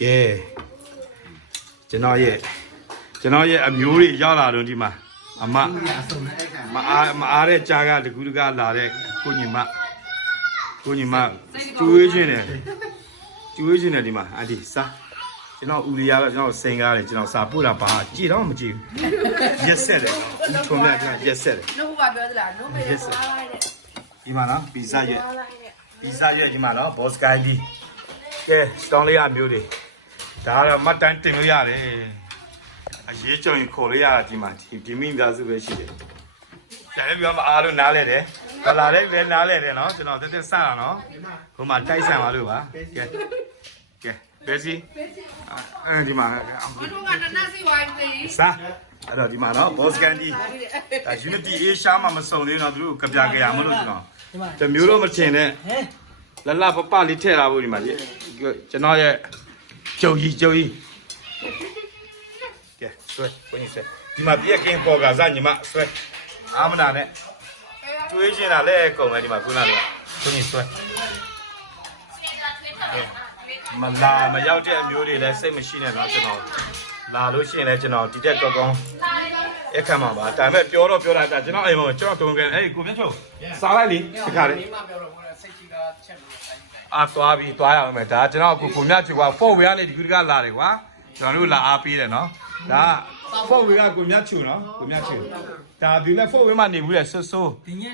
ကဲကျွန်တော်ရဲ့ကျွန်တော်ရဲ့အမျိုးတွေရောက်လာတော့ဒီမှာအမသူရဆုံးတဲ့အခါမအားမအားတဲ့ကြားကတကူတကလာတဲ့ကိုညီမကိုညီမကျွေးချင်းတယ်ကျွေးချင်းတယ်ဒီမှာအဒီစားကျွန်တော်ဦးလီယာကကျွန်တော်စိန်ကားတယ်ကျွန်တော်စာပို့တာပါကြည်တော့မကြည့်ဘူးရက်ဆက်တယ်ဦးထုံးမြတ်ကရက်ဆက်တယ်နှုတ်ကပြောသလားနှုတ်ပဲသွားလိုက်တဲ့ဒီမှာနော်ပီဇာရက်သွားလိုက်တဲ့ပီဇာရက်ဒီမှာနော်ဘော့စကိုင်းဒီကဲစတောင်းလေးအမျိုးတွေ ဒါကတော့မတ်တန်တင်လို့ရတယ်အရေးကြုံရင်ခေါ်လို့ရတာဒီမှာဒီဒီမိသားစုပဲရှိတယ်ဒါလည်းပြောမအားလို့နားလဲတယ်ဒလာလည်းပဲနားလဲတယ်နော်ကျွန်တော်တက်တက်စတာနော်ဟိုမှာတိုက်ဆန်ပါလို့ပါကဲကဲဘယ်စီအဲဒီမှာဘုတို့ကနနစီဝိုင်းသေးစားအဲ့တော့ဒီမှာနော်ဘော့စကန်ဒီဒါ Unity Asia မှာမစုံသေးတော့သူတို့ကပြကြရမလို့ကျွန်တော်တမျိုးတော့မထင်နဲ့ဟဲ့လလပပလေးထည့်လာဖို့ဒီမှာဒီကျွန်တော်ရဲ့ ကြုံကြီးကြုံကြီးကဲဆွဲကိုင်းဆွဲဒီမှာပြက်ကင်းပေါ်ကစားညီမဆွဲအာမနာနဲ့ကျွေးချင်တာလဲကုန်မယ်ဒီမှာကုလားကကိုင်းဆွဲမလာမရောက်တဲ့အမျိုးတွေလည်းစိတ်မရှိနဲ့တော့ကျွန်တော်လာလို့ရှိရင်လည်းကျွန်တော်ဒီတက်ကောကောင်းအခမ်းမှာပါဒါပေမဲ့ပြောတော့ပြောတာကကျွန်တော်အိမ်မှာကျွန်တော်တုံးကန်အဲ့ကိုပြင်းချုပ်စားလိုက်လေဒီခါလေး ချက်လို့ဆိုင်တယ်အာသွားပြီသွားရအောင်မယ်ဒါကျွန်တော်ကိုကိုမြတ်ချူက four way ကနေဒီကူကလာတယ်ကွာကျွန်တော်တို့လာအားပေးတယ်နော်ဒါ four way ကကိုမြတ်ချူနော်ကိုမြတ်ချူဒါဒီလက် four way မှာနေဘူးလေဆွဆွ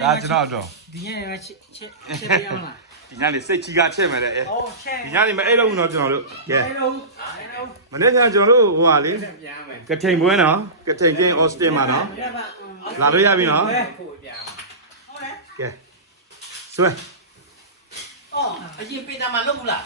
ဒါကျွန်တော်တော့ဒီညနေကချက်ချက်ချက်ပြအောင်လားဒီညနေစိတ်ချီကချက်မယ်တဲ့အဲအော်ချက်ဒီညနေမအဲ့လို့ဘူးနော်ကျွန်တော်တို့ကဲအဲ့လိုအဲ့လိုမနေ့ကကျွန်တော်တို့ဟိုဟာလေပြန်မယ်ကထိန်ပွဲနော်ကထိန်ကင်းအော်စတင်မှာနော်လာလို့ရပြီနော်ကိုပြန်ဟုတ်တယ်ကဲဆွဲ အော်အရင်ပေတာမှာလုပ်ဘူးလား